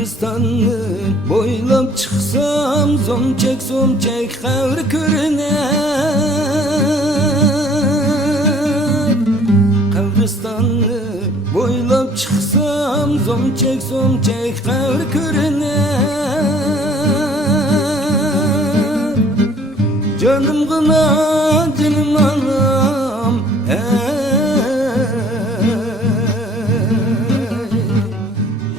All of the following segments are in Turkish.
Kabristanı boylap çıksam zomçek zomçek havr görüner. Kabristanı boylap çıksam zomçek zomçek havr görüner. Canım gına canım anam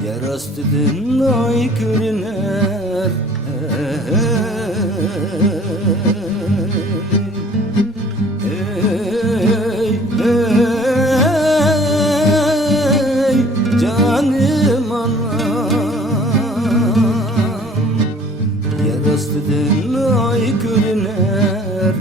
Yarastıdın ay görüner. Canım anam Yarastıdın ay görüner.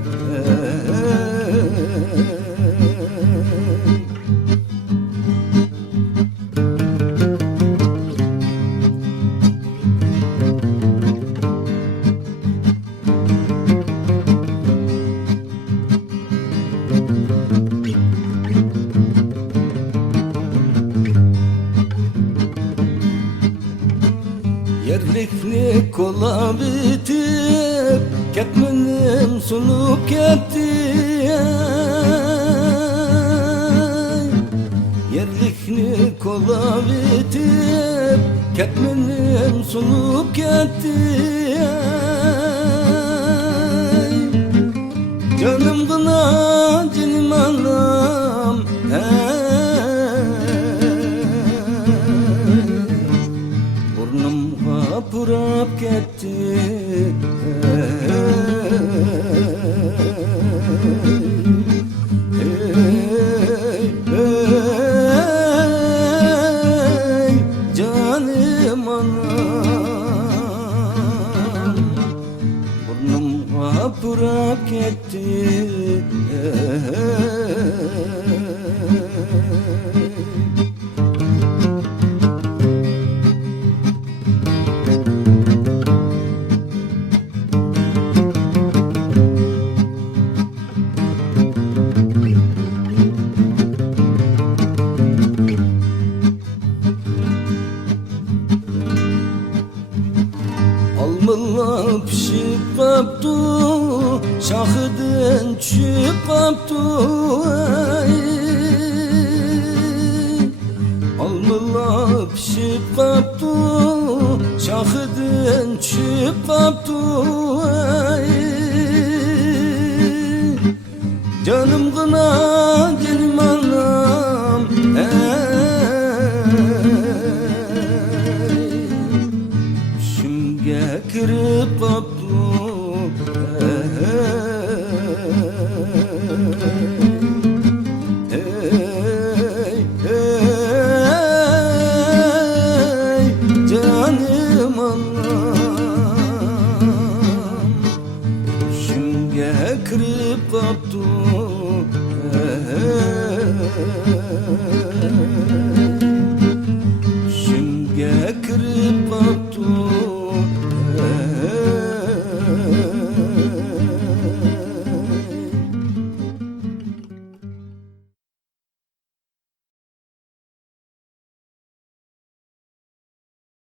Yerlikli kola bitip ketmenim sunup ketti. Yerlikli kola bitip ketmenim sunup ketti. Canım gına canım anam Burnumga purap ketti. Canım anam Burnumga purap ketti. Almılla pişip kaptu, şahıdın çüp kaptu. Almılla pişip kaptu, şahıdın çüp kaptu. Canım gına canım anam Düşümge kirip kaptu. Canım anam Düşümge kirip kaptu.